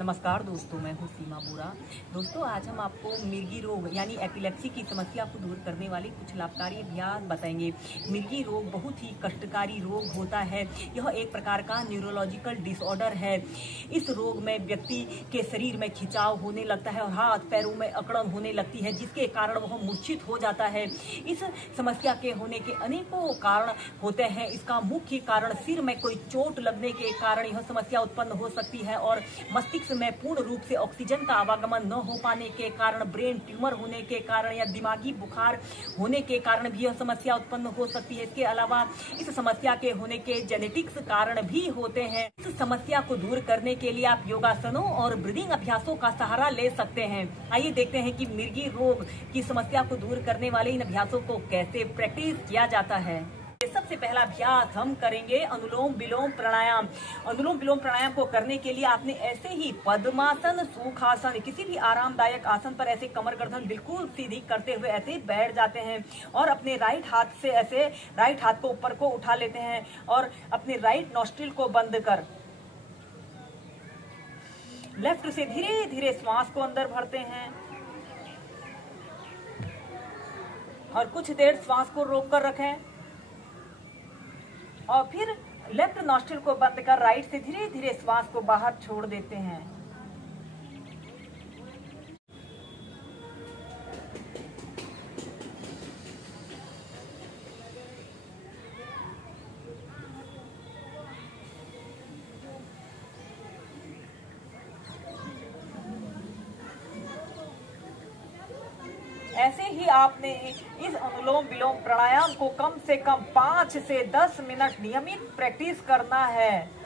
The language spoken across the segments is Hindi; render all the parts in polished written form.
नमस्कार दोस्तों, मैं हूँ सीमा बोरा। दोस्तों, आज हम आपको मिर्गी रोग यानी एपिलेप्सी की समस्या को दूर करने वाले कुछ लाभकारी अभ्यास बताएंगे। मिर्गी रोग बहुत ही कष्टकारी रोग होता है। यह एक प्रकार का न्यूरोलॉजिकल डिसऑर्डर है। इस रोग में व्यक्ति के शरीर में खिंचाव होने लगता है और हाथ पैरों में अकड़न होने लगती है, जिसके कारण वह मूर्छित हो जाता है। इस समस्या के होने के अनेकों कारण होते हैं। इसका मुख्य कारण सिर में कोई चोट लगने के कारण यह समस्या उत्पन्न हो सकती है और मस्तिष्क में पूर्ण रूप से ऑक्सीजन का आवागमन न हो पाने के कारण, ब्रेन ट्यूमर होने के कारण या दिमागी बुखार होने के कारण भी यह समस्या उत्पन्न हो सकती है। इसके अलावा इस समस्या के होने के जेनेटिक्स कारण भी होते हैं। इस समस्या को दूर करने के लिए आप योगासनों और ब्रीदिंग अभ्यासों का सहारा ले सकते हैं। आइए देखते हैं कि मिर्गी रोग की समस्या को दूर करने वाले इन अभ्यासों को कैसे प्रैक्टिस किया जाता है। सबसे पहला अभ्यास हम करेंगे अनुलोम विलोम प्राणायाम। अनुलोम विलोम प्राणायाम को करने के लिए आपने ऐसे ही पद्मासन, सुखासन, किसी भी आरामदायक आसन पर ऐसे कमर गर्दन बिल्कुल सीधी करते हुए ऐसे बैठ जाते हैं और अपने राइट हाथ से ऐसे राइट हाथ को ऊपर को उठा लेते हैं और अपने राइट नॉस्ट्रिल को बंद कर लेफ्ट से धीरे धीरे श्वास को अंदर भरते हैं और कुछ देर श्वास को रोक कर रखें और फिर लेफ्ट नॉस्ट्रिल को बंद कर राइट से धीरे धीरे श्वास को बाहर छोड़ देते हैं। ऐसे ही आपने इस अनुलोम विलोम प्राणायाम को कम से कम 5 से 10 मिनट नियमित प्रैक्टिस करना है।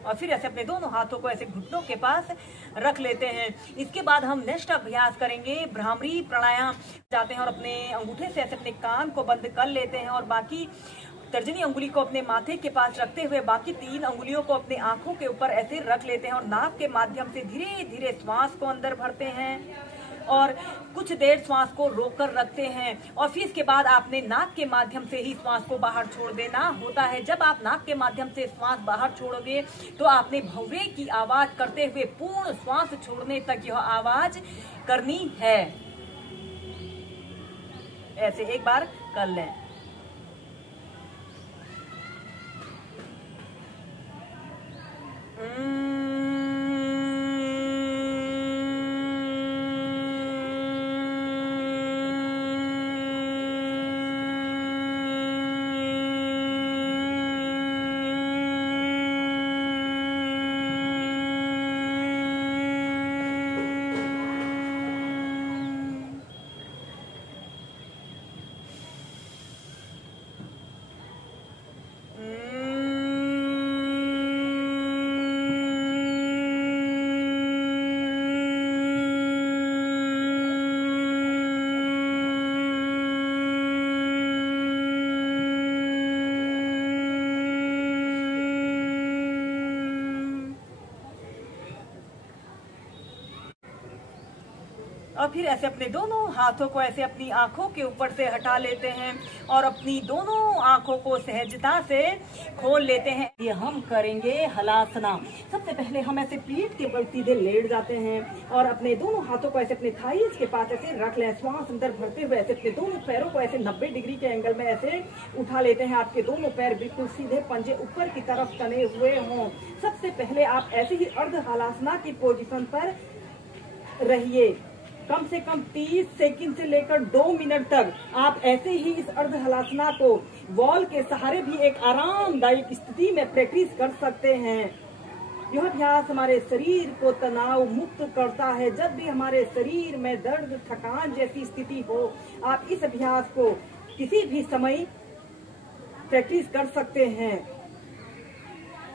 और फिर ऐसे अपने दोनों हाथों को ऐसे घुटनों के पास रख लेते हैं। इसके बाद हम नेक्स्ट अभ्यास करेंगे भ्रामरी प्राणायाम। जाते हैं और अपने अंगूठे से ऐसे अपने कान को बंद कर लेते हैं और बाकी तर्जनी अंगुली को अपने माथे के पास रखते हुए बाकी 3 अंगुलियों को अपने आंखों के ऊपर ऐसे रख लेते हैं और नाक के माध्यम से धीरे धीरे श्वास को अंदर भरते हैं और कुछ देर श्वास को रोककर रखते हैं और फिर इसके बाद आपने नाक के माध्यम से ही श्वास को बाहर छोड़ देना होता है। जब आप नाक के माध्यम से श्वास बाहर छोड़ोगे तो आपने भौरे की आवाज करते हुए पूर्ण श्वास छोड़ने तक यह आवाज करनी है। ऐसे एक बार कर लें। और फिर ऐसे अपने दोनों हाथों को ऐसे अपनी आंखों के ऊपर से हटा लेते हैं और अपनी दोनों आंखों को सहजता से खोल लेते हैं। ये हम करेंगे हलासना। सबसे पहले हम ऐसे पीठ के बल सीधे लेट जाते हैं और अपने दोनों हाथों को ऐसे अपने थाईज के पास ऐसे रख लें। श्वास अंदर भरते हुए ऐसे अपने दोनों पैरों को ऐसे 90 डिग्री के एंगल में ऐसे उठा लेते हैं। आपके दोनों पैर बिल्कुल सीधे, पंजे ऊपर की तरफ तने हुए हों। सबसे पहले आप ऐसे ही अर्ध हलासना की पोजीशन पर रहिए। कम से कम 30 सेकंड से लेकर 2 मिनट तक आप ऐसे ही इस अर्ध हलासना को वॉल के सहारे भी एक आरामदायक स्थिति में प्रैक्टिस कर सकते हैं। यह अभ्यास हमारे शरीर को तनाव मुक्त करता है। जब भी हमारे शरीर में दर्द, थकान जैसी स्थिति हो, आप इस अभ्यास को किसी भी समय प्रैक्टिस कर सकते हैं।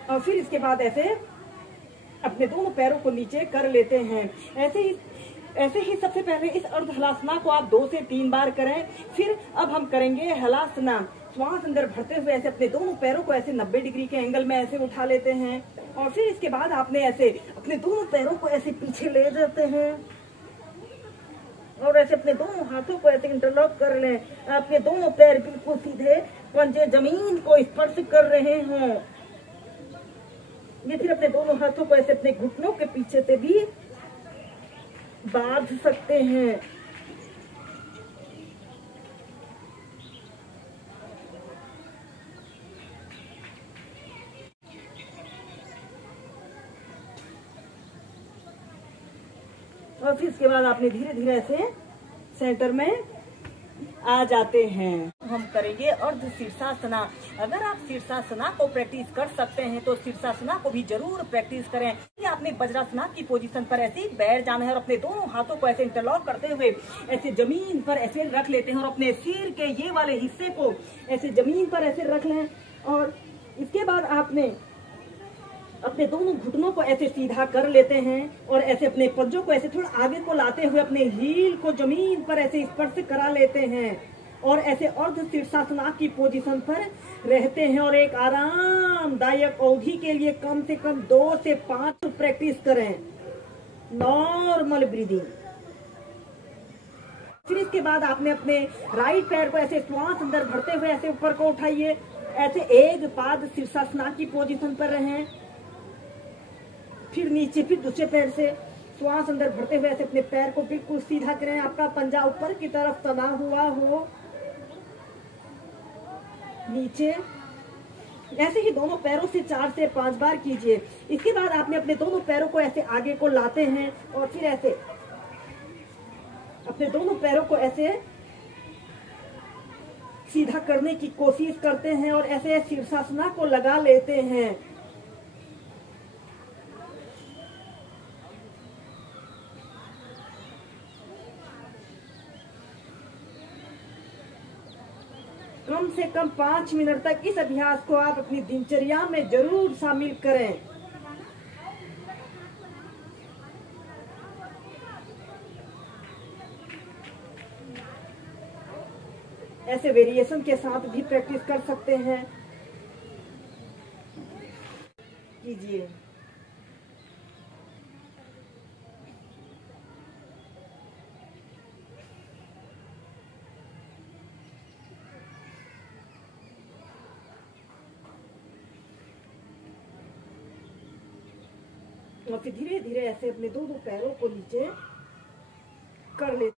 और फिर इसके बाद ऐसे अपने दोनों पैरों को नीचे कर लेते हैं। ऐसे ही सबसे पहले इस अर्ध हलासना को आप 2 से 3 बार करें। फिर अब हम करेंगे हलासना। श्वास अंदर भरते हुए ऐसे अपने दोनों पैरों को ऐसे 90 डिग्री के एंगल में ऐसे उठा लेते हैं और फिर इसके बाद आपने ऐसे अपने दोनों पैरों को ऐसे पीछे ले जाते हैं अपने दोनों हाथों को ऐसे इंटरलॉक कर लें। आपके दोनों पैर बिल्कुल सीधे, पंजे जमीन को स्पर्श कर रहे हों। ये फिर अपने दोनों हाथों को ऐसे अपने घुटनों के पीछे से भी बांध सकते हैं। और फिर इसके बाद आपने धीरे धीरे ऐसे सेंटर में आ जाते हैं। हम करेंगे अर्ध शीर्षासना। अगर आप शीर्षासना को प्रैक्टिस कर सकते हैं तो शीर्षासना को भी जरूर प्रैक्टिस करें। आपने वज्रासना की पोजीशन पर ऐसे बैठ जाना है और अपने दोनों हाथों को ऐसे इंटरलॉक करते हुए ऐसे जमीन पर ऐसे रख लेते हैं और अपने सिर के ये वाले हिस्से को ऐसे जमीन पर ऐसे रख लें। और इसके बाद आपने अपने दोनों घुटनों को ऐसे सीधा कर लेते हैं और ऐसे अपने पंजों को ऐसे थोड़ा आगे को लाते हुए अपने हील को जमीन पर ऐसे स्पर्श करा लेते हैं और ऐसे अर्ध शीर्षासना की पोजीशन पर रहते हैं। और एक आरामदायक अवधि के लिए कम से कम 2 से 5 प्रैक्टिस करें नॉर्मल ब्रीदिंग। फिर इसके बाद आपने अपने राइट पैर को ऐसे श्वास अंदर भरते हुए ऐसे ऊपर को उठाइए। ऐसे एक पाद शीर्षासना की पोजीशन पर रहें। फिर नीचे, फिर दूसरे पैर से श्वास अंदर भरते हुए ऐसे अपने पैर को बिल्कुल सीधा करें। आपका पंजा ऊपर की तरफ तना हुआ हो। नीचे ऐसे ही दोनों पैरों से 4 से 5 बार कीजिए। इसके बाद आपने अपने दोनों पैरों को ऐसे आगे को लाते हैं और फिर ऐसे अपने दोनों पैरों को ऐसे सीधा करने की कोशिश करते हैं और ऐसे शीर्षासना को लगा लेते हैं। कम से कम 5 मिनट तक इस अभ्यास को आप अपनी दिनचर्या में जरूर शामिल करें। ऐसे वेरिएशन के साथ भी प्रैक्टिस कर सकते हैं। कीजिए। और फिर धीरे धीरे ऐसे अपने दोनों पैरों को नीचे कर ले।